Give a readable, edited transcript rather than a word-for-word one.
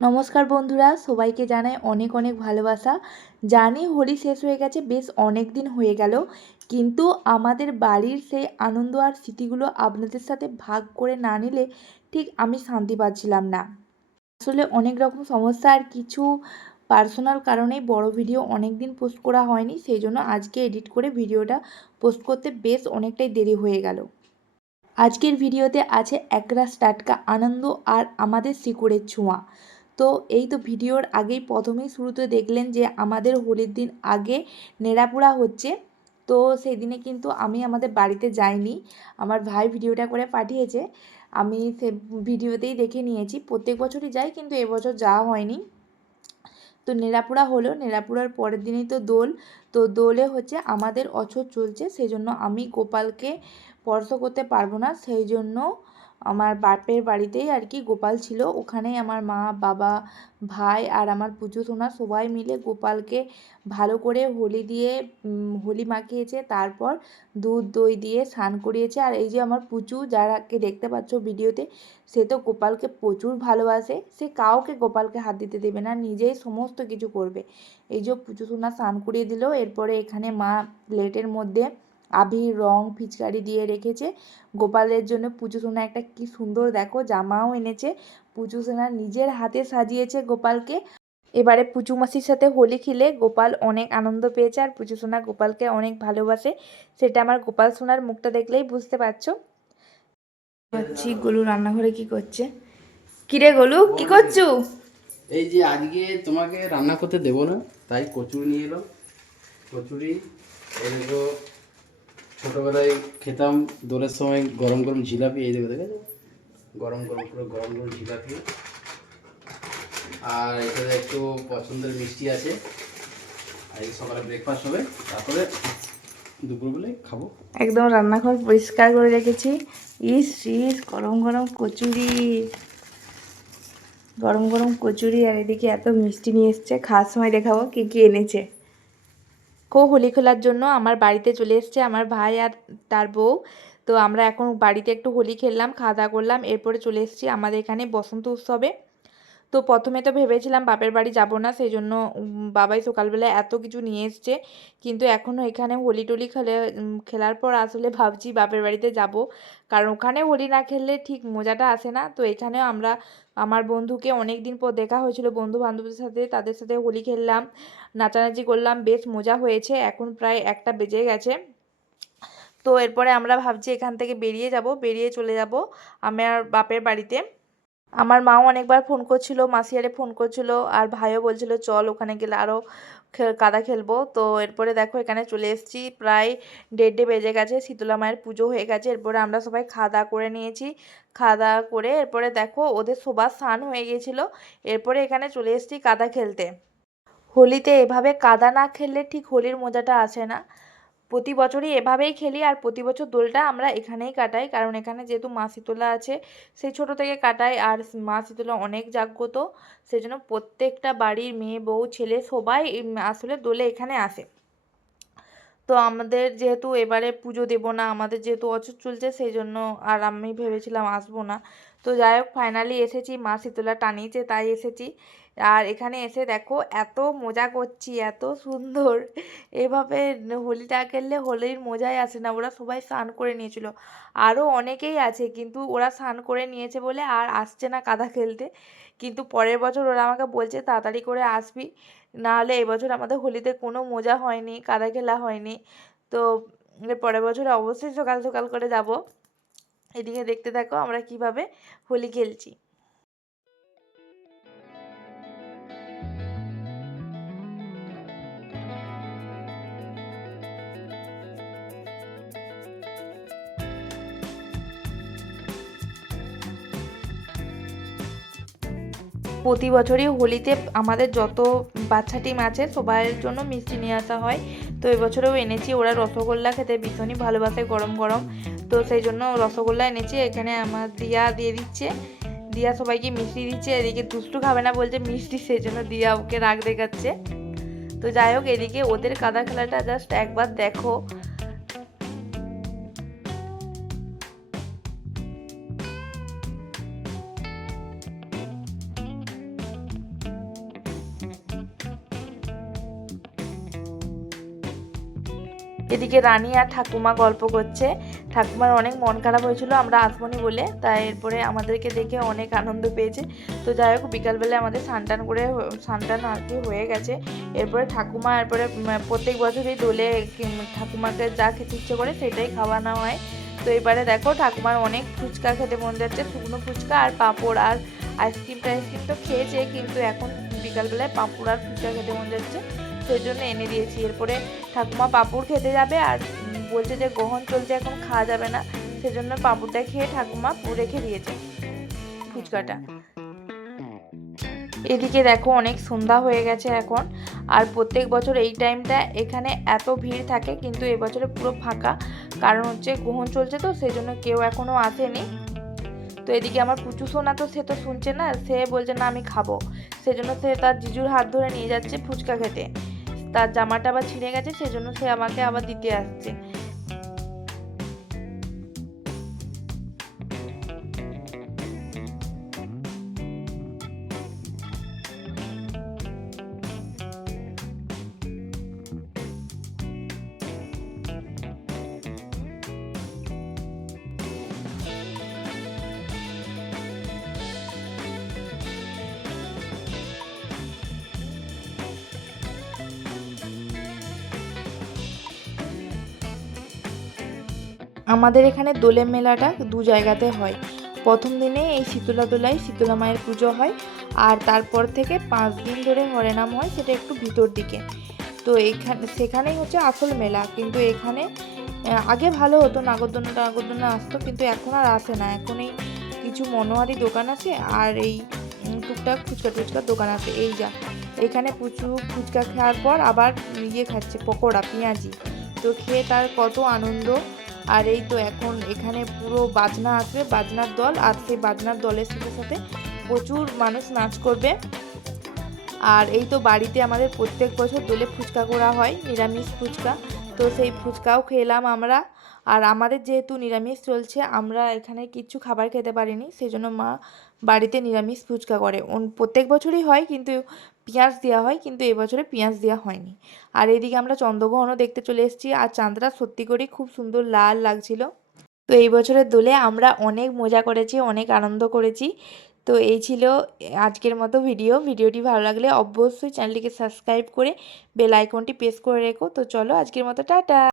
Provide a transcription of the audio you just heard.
নমস্কার বন্ধুরা, সবাইকে জানাই অনেক অনেক ভালোবাসা। জানি হোলি শেষ হয়ে গেছে, বেশ অনেক দিন হয়ে গেল, কিন্তু আমাদের বাড়ির সেই আনন্দ আর স্মৃতিগুলো আপনাদের সাথে ভাগ করে না নিলে ঠিক আমি শান্তি পাচ্ছিলাম না। আসলে অনেক রকম সমস্যা আর কিছু পার্সোনাল কারণেই বড় ভিডিও অনেক দিন পোস্ট করা হয়নি, সেই জন্য আজকে এডিট করে ভিডিওটা পোস্ট করতে বেশ অনেকটাই দেরি হয়ে গেল। আজকের ভিডিওতে আছে একরাশ টাটকা আনন্দ আর আমাদের শিকড়ের ছোঁয়া। তো এই তো ভিডিওর আগেই প্রথমেই শুরুতে দেখলেন যে আমাদের হোলির দিন আগে নেড়াপোড়া হচ্ছে। তো সেই দিনে কিন্তু আমি আমাদের বাড়িতে যাইনি, আমার ভাই ভিডিওটা করে পাঠিয়েছে, আমি সে ভিডিওতেই দেখে নিয়েছি। প্রত্যেক বছরই যাই, কিন্তু এবছর যাওয়া হয়নি। তো নেড়াপোড়া হলো, নেড়াপোড়ার পরের দিনই তো দোল। তো দোলে হচ্ছে আমাদের অছর চলছে, সেই জন্য আমি গোপালকে স্পর্শ করতে পারবো না, সেই জন্য আমার বাপের বাড়িতেই আর কি গোপাল ছিল, ওখানেই আমার মা বাবা ভাই আর আমার পুজো সোনা সবাই মিলে গোপালকে ভালো করে হোলি দিয়ে হোলি মাখিয়েছে, তারপর দুধ দই দিয়ে স্নান করিয়েছে। আর এই যে আমার পুচু যারাকে দেখতে পাচ্ছ ভিডিওতে, সে তো গোপালকে প্রচুর ভালোবাসে, সে কাউকে গোপালকে হাত দিতে দেবে না, নিজেই সমস্ত কিছু করবে। এই যে পুচু সোনা স্নান করিয়ে দিল, এরপরে এখানে মা প্লেটের মধ্যে আবির রং পিচকারি দিয়ে রেখেছে গোপালের জন্য। পুচু সোনা একটা কি সুন্দর দেখো জামাও এনেছে, পুচু সোনা নিজের হাতে সাজিয়েছে গোপালকে। এবারে পুচু মাসির সাথে হোলি খেলে গোপাল অনেক আনন্দ পেয়েছে, আর পুচু সোনা গোপালকে অনেক ভালোবাসে, সেটা আমার গোপাল সোনার মুখটা দেখলেই বুঝতে পারছো। হচ্ছি গোলু রান্নাঘরে কি করছে। কিরে গোলু, কি করছু? এই যে আজকে তোমাকে রান্না করতে দেবো না, তাই কচুরি নিয়ে এলো। কচুরি এনেছো, ছোটোবেলায় খেতাম দোলের সময় গরম গরম জিলাপি, এই দেখো দেখেছো, গরম গরম পুরো গরম গরম জিলাপি। আর এখানে একটু পছন্দের মিষ্টি আছে। আর এই সকালে ব্রেকফাস্ট হবে, তারপরে দুপুরবেলায় খাবো। একদম রান্নাঘর পরিষ্কার করে রেখেছি। ইস ইস গরম গরম কচুরি, গরম গরম কচুরি, আর এদিকে এত মিষ্টি নিয়ে এসছে, খাওয়ার সময় দেখাবো কী কী এনেছে। হোলি খেলার জন্য আমার বাড়িতে চলে এসছে আমার ভাই আর তার বউ। তো আমরা এখন বাড়িতে একটু হোলি খেললাম, খাওয়া দাওয়া করলাম, এরপরে চলে এসেছি আমাদের এখানে বসন্ত উৎসবে। তো প্রথমে তো ভেবেছিলাম বাপের বাড়ি যাব না, সেই জন্য বাবাই সকালবেলা এত কিছু নিয়ে এসছে, কিন্তু এখনও এখানে হোলি টোলি খেলার পর আসলে ভাবছি বাপের বাড়িতে যাব, কারণ ওখানে হোলি না খেললে ঠিক মজাটা আসে না। তো এখানেও আমরা আমার বন্ধুকে অনেক দিন পর দেখা হয়েছিল, বন্ধু বান্ধবদের সাথে, তাদের সাথে হোলি খেললাম, নাচানাচি করলাম, বেশ মজা হয়েছে। এখন প্রায় 1টা বেজে গেছে। তো এরপরে আমরা ভাবছি এখান থেকে বেরিয়ে যাব, বেরিয়ে চলে যাব আমার বাপের বাড়িতে। আমার মাও অনেকবার ফোন করছিল, মাসিয়ারে ফোন করছিল, আর ভাইও বলছিল চল ওখানে গেলে আরও কাদা খেলবো। তো এরপরে দেখো এখানে চলে এসেছি, প্রায় 1:30 বেজে গেছে, শীতলা মায়ের পুজো হয়ে গেছে। এরপরে আমরা সবাই খাওয়া দাওয়া করে নিয়েছি, খাওয়া দাওয়া করে এরপরে দেখো ওদের সবার স্নান হয়ে গিয়েছিলো, এরপরে এখানে চলে এসেছি কাদা খেলতে। হোলিতে এভাবে কাদা না খেললে ঠিক হোলির মজাটা আসে না। প্রতি বছরই এভাবেই খেলি, আর প্রতি বছর দোলটা আমরা এখানেই কাটাই, কারণ এখানে যেহেতু মা শীতলা আছে, সেই ছোটো থেকে কাটাই। আর মা শীতলা অনেক জাগ্রত, সেই জন্য প্রত্যেকটা বাড়ির মেয়ে বউ ছেলে সবাই আসলে দোলে এখানে আসে। তো আমাদের যেহেতু এবারে পুজো দেব না, আমাদের যেহেতু অছুত চলছে, সেই জন্য আর আমি ভেবেছিলাম আসবো না। তো যাই হোক ফাইনালি এসেছি, মা শীতলা টানিয়েছে তাই এসেছি। আর এখানে এসে দেখো এত মজা করছি, এত সুন্দর। এভাবে হোলিটা খেললে হোলির মজাই আসে না। ওরা সবাই স্নান করে নিয়েছিল, আরও অনেকেই আছে, কিন্তু ওরা স্নান করে নিয়েছে বলে আর আসছে না কাদা খেলতে। কিন্তু পরের বছর ওরা আমাকে বলছে তাড়াতাড়ি করে আসবি, নাহলে এবছর আমাদের হোলিতে কোনো মজা হয়নি, কাদা খেলা হয়নি। তো এর পরের বছর অবশ্যই সকাল সকাল করে যাব। এদিকে দেখতে থাকো আমরা কিভাবে হোলি খেলছি। প্রতি বছরই হোলিতে আমাদের যত বাচ্চা টিম আছে সবার জন্য মিষ্টি নিয়ে আসা হয়। তো এবছরেও এনেছি, ওরা রসগোল্লা খেতে ভীষণই ভালোবাসে গরম গরম, তো সেই জন্য রসগোল্লা এনেছি। এখানে আমার দিয়া দিয়ে দিচ্ছে, দিয়া সবাইকে মিষ্টি দিচ্ছে। এদিকে দুষ্টু খাবে না বলছে মিষ্টি, সেই জন্য দিয়া ওকে রাগ দেখাচ্ছে। তো যাই হোক এদিকে ওদের কাদা খেলাটা জাস্ট একবার দেখো। এদিকে রানী আর ঠাকুমা গল্প করছে। ঠাকুমার অনেক মন খারাপ হয়েছিল আমরা আসবনি বলে, তাই এরপরে আমাদেরকে দেখে অনেক আনন্দ পেয়েছে। তো যাই হোক বিকালবেলা আমাদের স্নান করে স্নান আর কি হয়ে গেছে। এরপরে ঠাকুমা এরপরে প্রত্যেক বছরই দোলে ঠাকুমাকে যা খেতে ইচ্ছে করে সেটাই খাওয়ানো হয়। তো এবারে দেখো ঠাকুমার অনেক ফুচকা খেতে মন যাচ্ছে, শুকনো ফুচকা আর পাঁপড় আর আইসক্রিম তো খেয়েছে, কিন্তু এখন বিকালবেলায় পাঁপড় আর ফুচকা খেতে মন যাচ্ছে, সেই জন্য এনে দিয়েছি। এরপরে ঠাকুমা পাঁপড় খেতে যাবে আর বলছে যে গ্রহণ চলছে এখন খাওয়া যাবে না, সেজন্য পাঁপড়টা খেয়ে ঠাকুমা রেখে দিয়েছে ফুচকাটা। এদিকে দেখো অনেক সন্ধ্যা হয়ে গেছে এখন, আর প্রত্যেক বছর এই টাইমটা এখানে এত ভিড় থাকে, কিন্তু এবছরে পুরো ফাঁকা, কারণ হচ্ছে গ্রহণ চলছে তো সেই জন্য কেউ এখনও আসেনি। তো এদিকে আমার পুচু সোনা তো সে তো শুনছে না, সে বলছে না আমি খাবো, সেজন্য সে তার জিজুর হাত ধরে নিয়ে যাচ্ছে ফুচকা খেতে। তার জামাটা আবার ছিঁড়ে গেছে, সেজন্য সে আমাকে আবার দিতে আসছে। আমাদের এখানে দোলের মেলাটা দু জায়গাতে হয়। প্রথম দিনে এই শীতলাতলায় শীতলা মায়ের পুজো হয়, আর তারপর থেকে 5 দিন ধরে হরেনাম হয়, সেটা একটু ভিতর দিকে। তো সেখানেই হচ্ছে আসল মেলা। কিন্তু এখানে আগে ভালো হতো, নাগরদোলনা আসতো, কিন্তু এখন আর আসে না। এখন এই কিছু মনোহারি দোকান আছে আর এই টুকটাক ফুচকার দোকান আছে। এই যা এখানে প্রচুর ফুচকা খাওয়ার পর আবার খাচ্ছে পকোড়া পেঁয়াজি, তো খেয়ে তার কত আনন্দ। আর এই তো এখন এখানে পুরো বাজনা আসবে, বাজনার দল, আর সেই বাজনার দলের সাথে সাথে প্রচুর মানুষ নাচ করবে। আর এই তো বাড়িতে আমাদের প্রত্যেক বছর দোলে ফুচকা করা হয়, নিরামিষ ফুচকা, তো সেই ফুচকাও খেলাম আমরা। আর আমাদের যেহেতু নিরামিষ চলছে, আমরা এখানে কিছু খাবার খেতে পারিনি, সেই জন্য মা বাড়িতে নিরামিষ ফুচকা করে। প্রত্যেক বছরই হয়, কিন্তু পেঁয়াজ দেওয়া হয়, কিন্তু এবছরে পেঁয়াজ দেওয়া হয়নি। আর এদিকে আমরা চন্দ্রগ্রহণও দেখতে চলে এসেছি, আর চাঁদটা সত্যি করেই খুব সুন্দর লাল লাগছিল। তো এই বছরের দোলে আমরা অনেক মজা করেছি, অনেক আনন্দ করেছি। তো এই ছিল আজকের মতো ভিডিওটি ভালো লাগলে অবশ্যই চ্যানেলটিকে সাবস্ক্রাইব করে বেল আইকনটি প্রেস করে রেখো। তো চলো আজকের মতো টাটা।